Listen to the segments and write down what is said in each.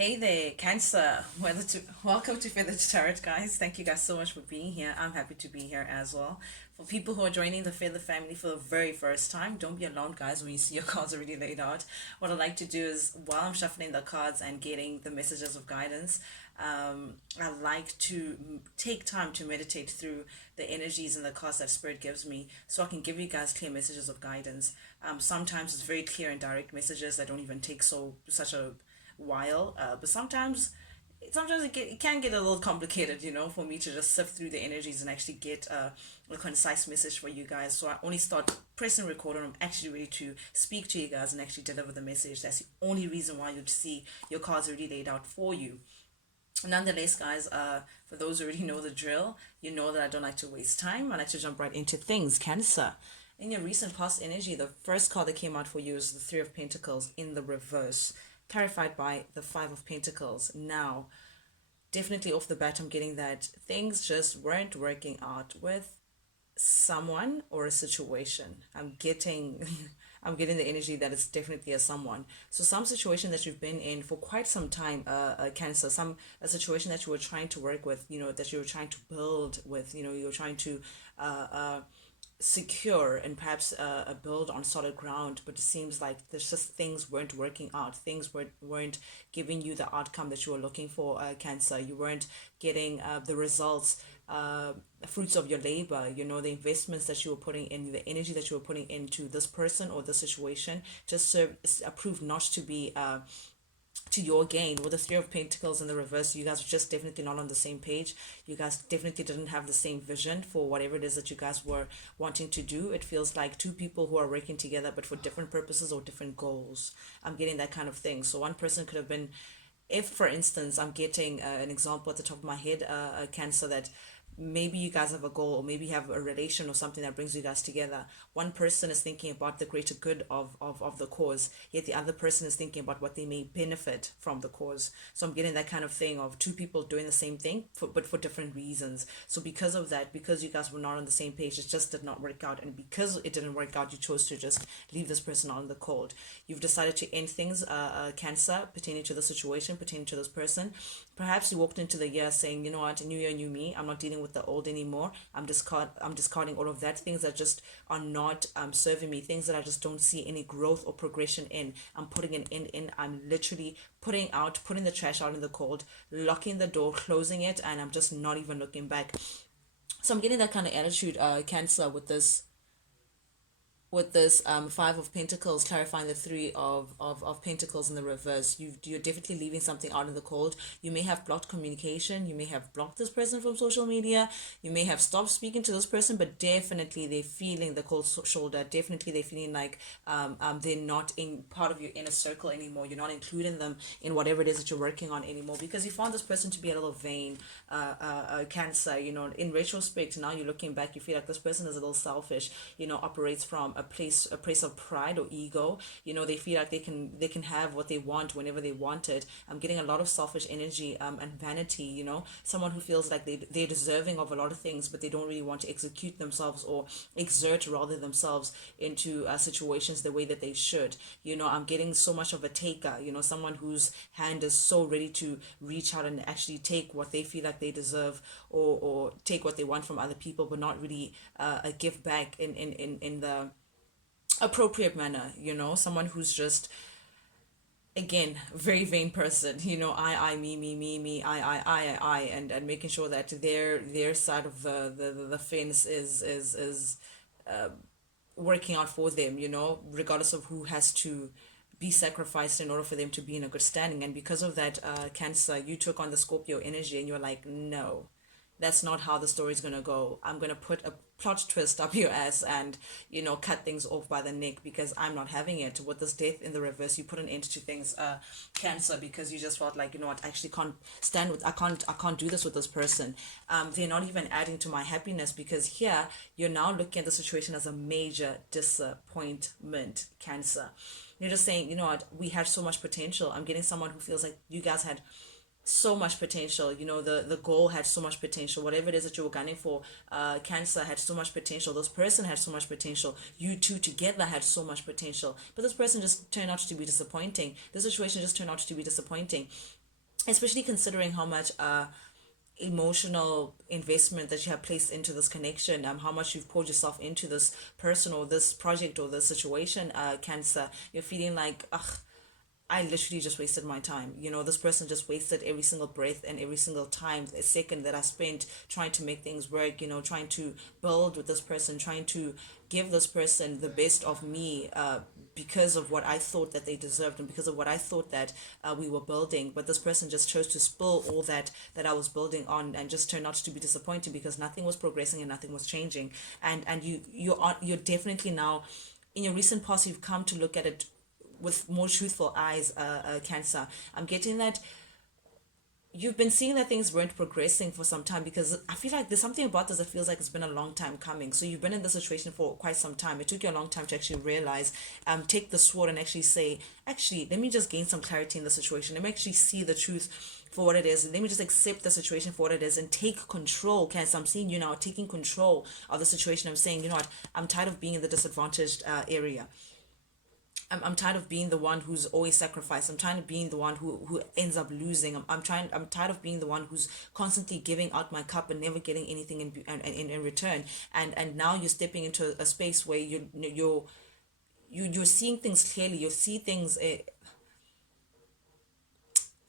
Hey there, Cancer. Welcome to Feather Tarot, guys. Thank you guys so much for being here. I'm happy to be here as well. For people who are joining the Feather family for the very first time, don't be alarmed, guys, when you see your cards already laid out. What I like to do is, while I'm shuffling the cards and getting the messages of guidance, I like to take time to meditate through the energies and the cards that Spirit gives me so I can give you guys clear messages of guidance. Sometimes it's very clear and direct messages that don't even take such a while. But sometimes it can get a little complicated, for me to just sift through the energies and actually get a concise message for you guys. So I only start pressing record and I'm actually ready to speak to you guys and actually deliver the message. That's the only reason why you'd see your cards already laid out for you. Nonetheless, guys, for those who already know the drill, you know that I don't like to waste time. I like to jump right into things. Cancer. In your recent past energy, the first card that came out for you is the Three of Pentacles in the reverse, clarified by the Five of Pentacles. Now, definitely off the bat, I'm getting that things just weren't working out with someone or a situation. I'm getting I'm getting the energy that it's definitely a someone. So some situation that you've been in for quite some time, Cancer, some a situation that you were trying to work with, that you were trying to build with, you were trying to secure and perhaps build on solid ground, but it seems like there's just things weren't working out. Things weren't giving you the outcome that you were looking for, Cancer. You weren't getting the results, fruits of your labor, the investments that you were putting in, the energy that you were putting into this person or this situation just proved not to be to your gain. With the Three of Pentacles in the reverse, you guys are just definitely not on the same page. You guys definitely didn't have the same vision for whatever it is that you guys were wanting to do. It feels like two people who are working together but for different purposes or different goals. I'm getting that kind of thing. So one person could have been, if for instance, I'm getting an example at the top of my head, a Cancer, that maybe you guys have a goal, or maybe you have a relation or something that brings you guys together. One person is thinking about the greater good of the cause, yet the other person is thinking about what they may benefit from the cause. So I'm getting that kind of thing of two people doing the same thing but for different reasons. So because of that, because you guys were not on the same page, it just did not work out. And because it didn't work out, you chose to just leave this person out in the cold. You've decided to end things, Cancer, pertaining to the situation, pertaining to this person. Perhaps you walked into the year saying, you know what, new year, new me. I'm not dealing with the old anymore. I'm discarding all of that. Things that just are not serving me. Things that I just don't see any growth or progression in. I'm putting an end in. I'm literally putting the trash out in the cold, locking the door, closing it, and I'm just not even looking back. So I'm getting that kind of attitude, Cancer, with this Five of Pentacles, clarifying the Three of Pentacles in the reverse. You're definitely leaving something out in the cold. You may have blocked communication. You may have blocked this person from social media. You may have stopped speaking to this person, but definitely they're feeling the cold shoulder. Definitely they're feeling like they're not in part of your inner circle anymore. You're not including them in whatever it is that you're working on anymore, because you found this person to be a little vain, Cancer. In retrospect, now you're looking back, you feel like this person is a little selfish, operates from a place of pride or ego. They feel like they can have what they want whenever they want it. I'm getting a lot of selfish energy, and vanity. Someone who feels like they're deserving of a lot of things, but they don't really want to execute themselves or exert rather themselves into situations the way that they should. I'm getting so much of a taker. Someone whose hand is so ready to reach out and actually take what they feel like they deserve, or take what they want from other people, but not really give back in the appropriate manner. Someone who's just, again, very vain person. I, me, I, and making sure that their side of the fence is working out for them, regardless of who has to be sacrificed in order for them to be in a good standing. And because of that, Cancer, you took on the Scorpio energy and you're like, no, that's not how the story's gonna go. I'm gonna put a plot twist up your ass and, cut things off by the neck, because I'm not having it. With this Death in the reverse, you put an end to things, Cancer, because you just felt like, what, I actually can't stand with, I can't do this with this person. They're not even adding to my happiness, because here you're now looking at the situation as a major disappointment, Cancer. You're just saying, we had so much potential. I'm getting someone who feels like you guys had so much potential. The goal had so much potential. Whatever it is that you were gunning for, Cancer, had so much potential. This person had so much potential. You two together had so much potential, but this person just turned out to be disappointing. This situation just turned out to be disappointing. especially considering how much emotional investment that you have placed into this connection, how much you've poured yourself into this person or this project or this situation, Cancer. You're feeling like, ugh, I literally just wasted my time. You know, this person just wasted every single breath and every single time, a second that I spent trying to make things work, you know, trying to build with this person, trying to give this person the best of me, because of what I thought that they deserved and because of what I thought that we were building. But this person just chose to spill all that I was building on, and just turned out to be disappointed because nothing was progressing and nothing was changing. And you're definitely now, in your recent past, you've come to look at it with more truthful eyes, Cancer. I'm getting that you've been seeing that things weren't progressing for some time, because I feel like there's something about this that feels like it's been a long time coming. So you've been in this situation for quite some time. It took you a long time to actually realize, take the sword and actually say, actually, let me just gain some clarity in the situation. Let me actually see the truth for what it is. And let me just accept the situation for what it is and take control. Cancer, I'm seeing you now taking control of the situation. I'm saying, you know what, I'm tired of being in the disadvantaged area. I'm tired of being the one who's always sacrificed. I'm tired of being the one who ends up losing. I'm tired of being the one who's constantly giving out my cup and never getting anything in return. And now you're stepping into a space where you're seeing things clearly. You see things.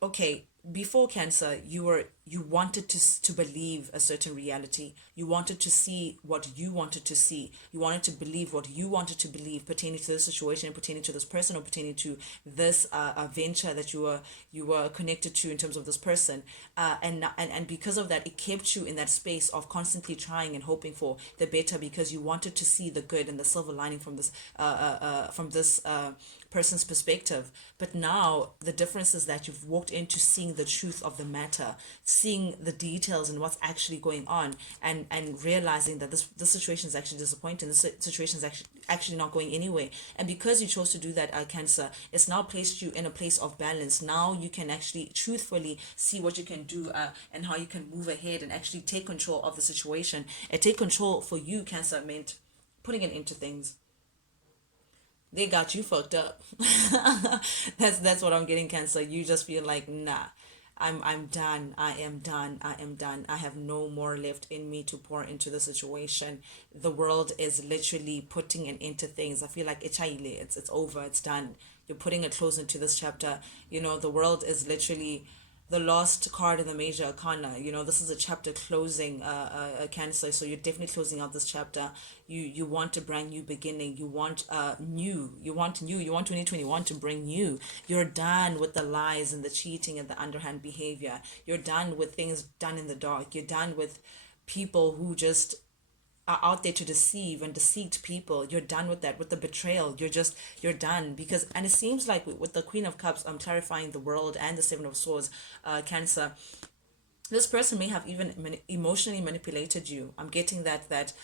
Okay, before Cancer, you wanted to believe a certain reality. You wanted to see what you wanted to see. You wanted to believe what you wanted to believe pertaining to this situation, pertaining to this person, or pertaining to this venture that you were connected to in terms of this person. And because of that, it kept you in that space of constantly trying and hoping for the better, because you wanted to see the good and the silver lining from this person's perspective. But now the difference is that you've walked into seeing the truth of the matter, seeing the details and what's actually going on, and realizing that this situation is actually disappointing. This situation is actually not going anywhere. And because you chose to do that, Cancer, it's now placed you in a place of balance. Now you can actually truthfully see what you can do, and how you can move ahead and actually take control of the situation. And take control for you, Cancer, meant putting it into things. They got you fucked up. That's what I'm getting, Cancer. You just feel like, nah, I'm done. I am done. I am done. I have no more left in me to pour into the situation. The world is literally putting an end to things. I feel like it's over. It's done. You're putting a close into this chapter. You know, the world is literally the last card in the major arcana. You know, this is a chapter closing, Cancer. So you're definitely closing out this chapter. You want a brand new beginning. You want new. You want new. You want 2021 to bring new. You're done with the lies and the cheating and the underhand behavior. You're done with things done in the dark. You're done with people who just are out there to deceive and deceit people. You're done with that, with the betrayal. You're done. Because, and it seems like with the Queen of Cups, I'm clarifying the world, and the Seven of Swords, Cancer, this person may have even emotionally manipulated you. I'm getting that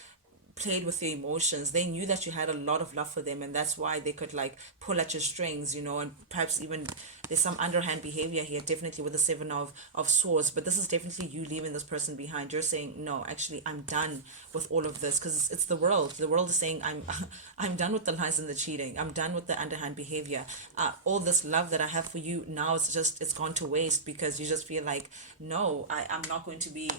played with your emotions. They knew that you had a lot of love for them, and that's why they could like pull at your strings, you know. And perhaps even there's some underhand behavior here, definitely with the Seven of Swords. But this is definitely you leaving this person behind. You're saying, no, actually, I'm done with all of this, because it's the world. The world is saying, I'm done with the lies and the cheating. I'm done with the underhand behavior. All this love that I have for you now, it's gone to waste, because you just feel like, no, I'm not going to be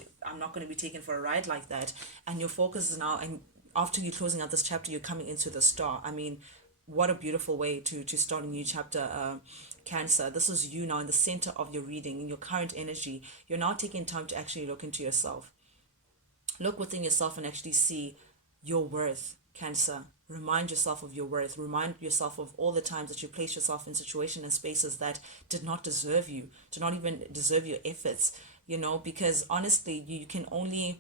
taken for a ride like that. And your focus is now, and after you closing out this chapter, you're coming into the star. I mean, what a beautiful way to start a new chapter, Cancer. This is you now in the center of your reading, in your current energy. You're now taking time to actually look into yourself. Look within yourself and actually see your worth, Cancer. Remind yourself of your worth. Remind yourself of all the times that you placed yourself in situations and spaces that did not deserve you, did not even deserve your efforts, you know. Because honestly, you can only,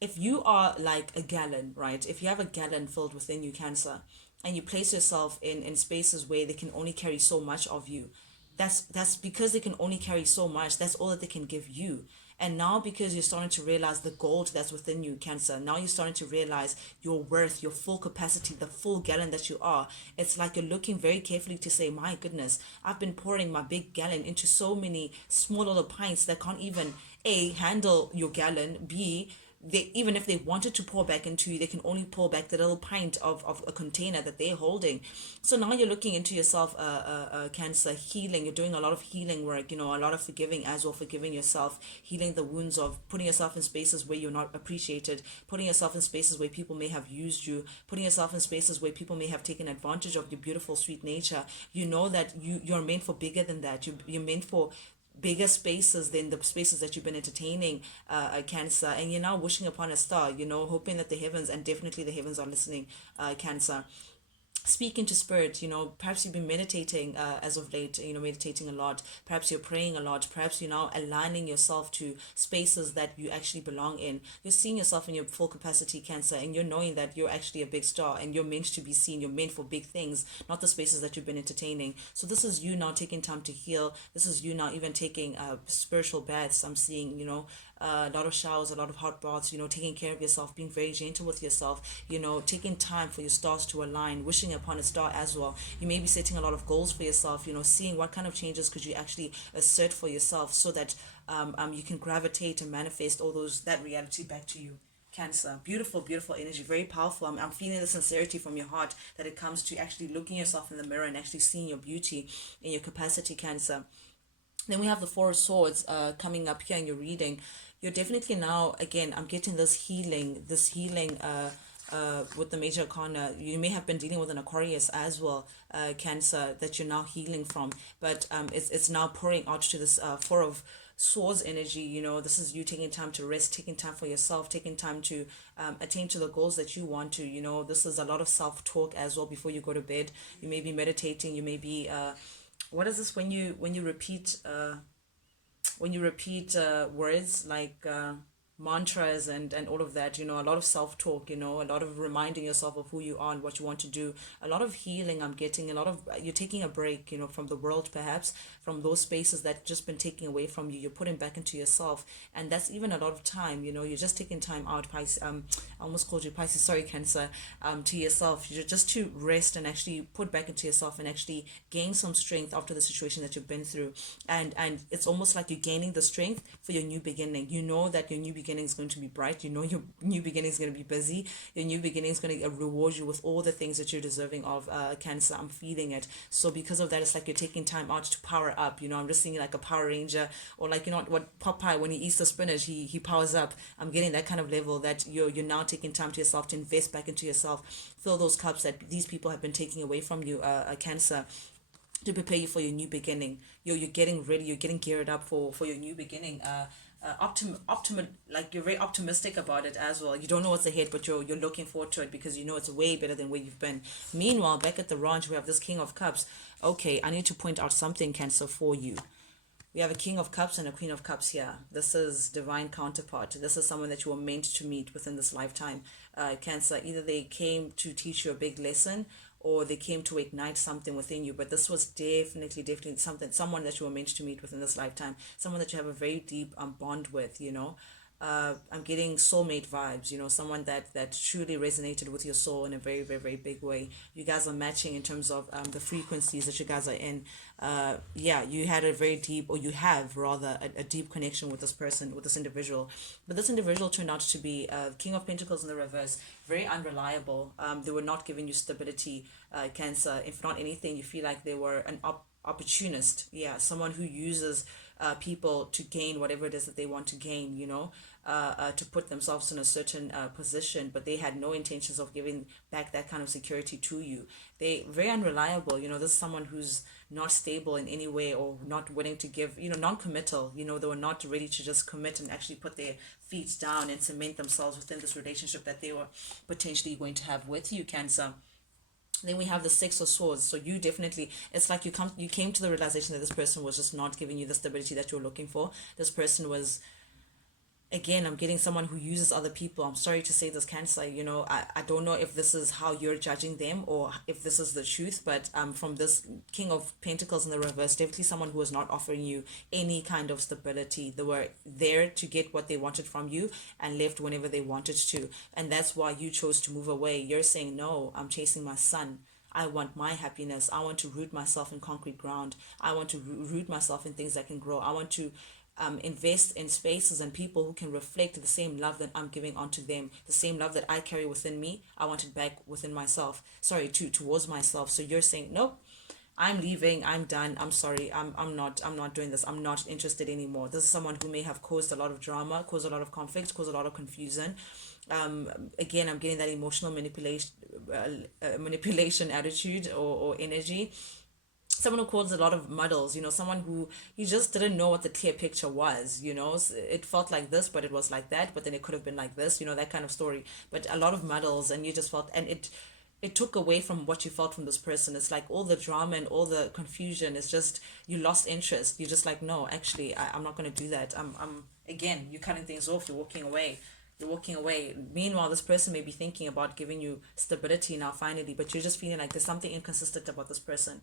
if you are like a gallon, right? If you have a gallon filled within you, Cancer, and you place yourself in spaces where they can only carry so much of you, that's because they can only carry so much. That's all that they can give you. And now, because you're starting to realize the gold that's within you, Cancer, now you're starting to realize your worth, your full capacity, the full gallon that you are. It's like you're looking very carefully to say, my goodness, I've been pouring my big gallon into so many small little pints that can't even A, handle your gallon, B, they, even if they wanted to pour back into you, they can only pour back the little pint of a container that they're holding. So now you're looking into yourself, Cancer, healing. You're doing a lot of healing work, a lot of forgiving as well, forgiving yourself, healing the wounds of putting yourself in spaces where you're not appreciated, putting yourself in spaces where people may have used you, putting yourself in spaces where people may have taken advantage of your beautiful, sweet nature. You know that you're meant for bigger than that. You're meant for bigger spaces than the spaces that you've been entertaining, Cancer. And you're now wishing upon a star, hoping that the heavens, and definitely the heavens are listening, Cancer. Speak into spirit. Perhaps you've been meditating as of late, meditating a lot. Perhaps you're praying a lot. Perhaps you're now aligning yourself to spaces that you actually belong in. You're seeing yourself in your full capacity, Cancer, and you're knowing that you're actually a big star and you're meant to be seen. You're meant for big things, not the spaces that you've been entertaining. So this is you now taking time to heal. This is you now even taking spiritual baths. I'm seeing, a lot of showers, a lot of hot baths, taking care of yourself, being very gentle with yourself, taking time for your stars to align, wishing upon a star as well. You may be setting a lot of goals for yourself, seeing what kind of changes could you actually assert for yourself, so that you can gravitate and manifest that reality back to you. Cancer, beautiful, beautiful energy, very powerful. I'm feeling the sincerity from your heart that it comes to actually looking yourself in the mirror and actually seeing your beauty and your capacity, Cancer. Then we have the Four of Swords coming up here in your reading. You're definitely now, again, I'm getting this healing with the Major Arcana. You may have been dealing with an Aquarius as well, Cancer, that you're now healing from. But it's now pouring out to this Four of Swords energy. This is you taking time to rest, taking time for yourself, taking time to attain to the goals that you want to. This is a lot of self-talk as well before you go to bed. You may be meditating. You may be... what is this when you repeat words like mantras and all of that, a lot of self-talk, a lot of reminding yourself of who you are and what you want to do, a lot of healing. I'm getting a lot of, you're taking a break, from the world, perhaps from those spaces that just been taken away from you. You're putting back into yourself, and that's even a lot of time. You're just taking time out, Pisces. I almost called you Pisces, sorry, Cancer. To yourself, you're just to rest and actually put back into yourself and actually gain some strength after the situation that you've been through. And it's almost like you're gaining the strength for your new beginning. You know that your new beginning is going to be bright. Your new beginning is going to be busy. Your new beginning is going to reward you with all the things that you're deserving of, Cancer. I'm feeling it. So because of that, it's like you're taking time out to power up. I'm just seeing like a Power Ranger, or like, what Popeye, when he eats the spinach, he powers up. I'm getting that kind of level, that you're now taking time to yourself to invest back into yourself. Fill those cups that these people have been taking away from you, Cancer, to prepare you for your new beginning. You're getting ready. You're getting geared up for your new beginning. Like, you're very optimistic about it as well. You don't know what's ahead, but you're looking forward to it because you know it's way better than where you've been. Meanwhile, back at the ranch, we have this King of Cups. Okay, I need to point out something, Cancer, for you. We have a King of Cups and a Queen of Cups here. This is divine counterpart. This is someone that you were meant to meet within this lifetime, Cancer. Either they came to teach you a big lesson, or they came to ignite something within you. But this was definitely someone that you were meant to meet within this lifetime. Someone that you have a very deep bond with, I'm getting soulmate vibes, someone that truly resonated with your soul in a very, very, very big way. You guys are matching in terms of the frequencies that you guys are in. Yeah, you had a very deep, or you have rather, a deep connection with this person, with this individual. But this individual turned out to be King of Pentacles in the reverse, very unreliable. They were not giving you stability, Cancer. If not anything, you feel like they were an opportunist. Yeah, someone who uses people to gain whatever it is that they want to gain, to put themselves in a certain position, but they had no intentions of giving back that kind of security to you. They very unreliable. This is someone who's not stable in any way, or not willing to give, non-committal. They were not ready to just commit and actually put their feet down and cement themselves within this relationship that they were potentially going to have with you, Cancer. Then we have the Six of Swords. So you definitely, it's like you came to the realization that this person was just not giving you the stability that you're looking for. This person was, again, I'm getting someone who uses other people. I'm sorry to say this, Cancer. I don't know if this is how you're judging them, or if this is the truth, but from this King of Pentacles in the reverse, definitely someone who was not offering you any kind of stability. They were there to get what they wanted from you and left whenever they wanted to. And that's why you chose to move away. You're saying, no, I'm chasing my son. I want my happiness. I want to root myself in concrete ground. I want to root myself in things that can grow. I want to invest in spaces and people who can reflect the same love that I'm giving onto them, the same love that I carry within me. I want it back within myself. Sorry, towards myself. So you're saying nope. I'm leaving. I'm done. I'm sorry. I'm not doing this. I'm not interested anymore. This is someone who may have caused a lot of drama, caused a lot of conflict, caused a lot of confusion. Again, I'm getting that emotional manipulation attitude or energy. Someone who caused a lot of muddles, someone who you just didn't know what the clear picture was, it felt like this, but it was like that, but then it could have been like this, that kind of story. But a lot of muddles, and you just felt, and it took away from what you felt from this person. It's like all the drama and all the confusion is just, you lost interest. You're just like, no, actually, I'm not going to do that. Again, you're cutting things off. You're walking away. You're walking away. Meanwhile, this person may be thinking about giving you stability now, finally, but you're just feeling like there's something inconsistent about this person.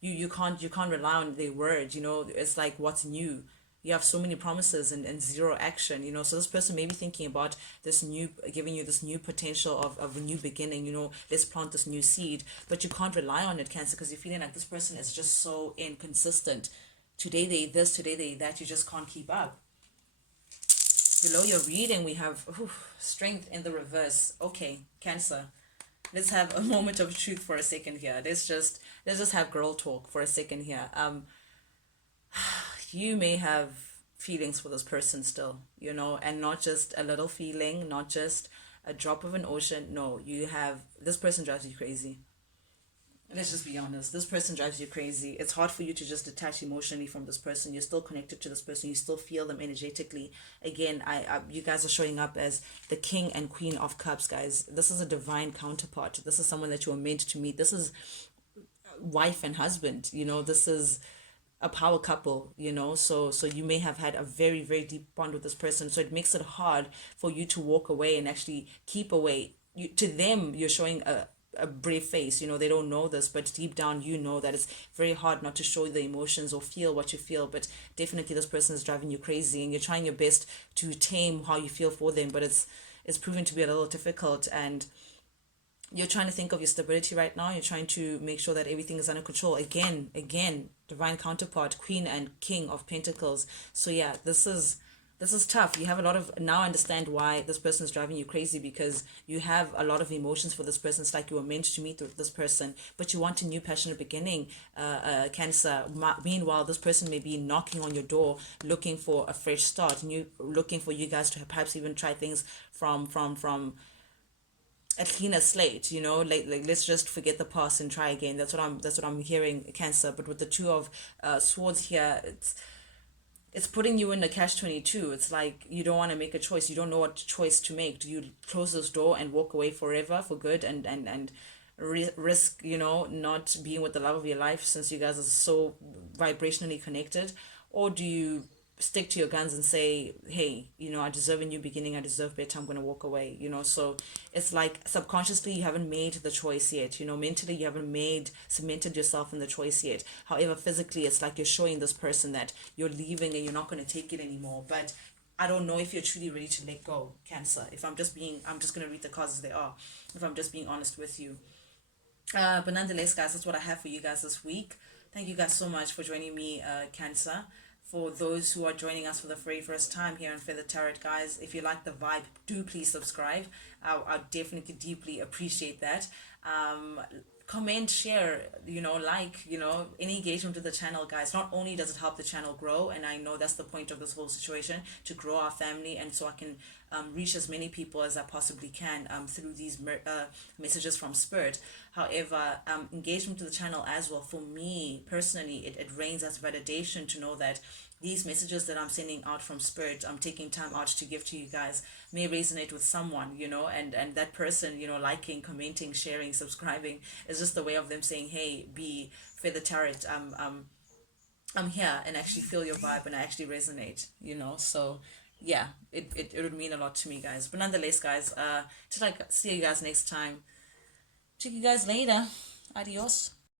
You can't rely on their word. It's like, what's new? You have so many promises and zero action. So this person may be thinking about this new, giving you this new potential of a new beginning. Let's plant this new seed, but you can't rely on it, Cancer, because you're feeling like this person is just so inconsistent. Today they this, today they that. You just can't keep up. Below your reading, we have strength in the reverse. Okay, Cancer, let's have a moment of truth for a second here. Let's just have girl talk for a second here. You may have feelings for this person still, and not just a little feeling, not just a drop of an ocean. No, you have, this person drives you crazy. Let's just be honest. This person drives you crazy. It's hard for you to just detach emotionally from this person. You're still connected to this person. You still feel them energetically. Again, you guys are showing up as the king and queen of cups, guys. This is a divine counterpart. This is someone that you are meant to meet. This is wife and husband. This is a power couple. So you may have had a very, very deep bond with this person. So it makes it hard for you to walk away and actually keep away. To them, you're showing a brave face. They don't know this, but deep down that it's very hard not to show the emotions or feel what you feel. But definitely this person is driving you crazy, and you're trying your best to tame how you feel for them, but it's proven to be a little difficult. And you're trying to think of your stability right now. You're trying to make sure that everything is under control. Again, divine counterpart, queen and king of pentacles. So yeah, this is tough. You have a lot of, now I understand why this person is driving you crazy, because you have a lot of emotions for this person. It's like you were meant to meet with this person, but you want a new passionate beginning, Cancer. Meanwhile, this person may be knocking on your door, looking for a fresh start, looking for you guys to perhaps even try things from a cleaner slate. Like let's just forget the past and try again. That's what I'm hearing, Cancer. But with the two of swords here, it's putting you in a catch-22. It's like you don't want to make a choice. You don't know what choice to make. Do you close this door and walk away forever for good and risk, not being with the love of your life, since you guys are so vibrationally connected? Or do you stick to your guns and say, hey, I deserve a new beginning, I deserve better, I'm going to walk away? So it's like subconsciously you haven't made the choice yet. Mentally you haven't cemented yourself in the choice yet. However, physically it's like you're showing this person that you're leaving and you're not going to take it anymore. But I don't know if you're truly ready to let go, Cancer. I'm just going to read the cards as they are, if I'm just being honest with you. But nonetheless, guys, that's what I have for you guys this week. Thank you guys so much for joining me, Cancer. For those who are joining us for the very first time here on Feather Tarot, guys, if you like the vibe, do please subscribe. I definitely deeply appreciate that. Comment, share, like, any engagement with the channel, guys. Not only does it help the channel grow, and I know that's the point of this whole situation, to grow our family, and so I can reach as many people as I possibly can through these messages from Spirit. However, engagement to the channel as well, for me personally, it reigns as validation to know that these messages that I'm sending out from Spirit, I'm taking time out to give to you guys, may resonate with someone, and that person, liking, commenting, sharing, subscribing is just a way of them saying, hey, be Feather Tarot, I'm here, and actually feel your vibe, and I actually resonate, so yeah, it would mean a lot to me, guys. But nonetheless, guys, see you guys next time. Check you guys later. Adios.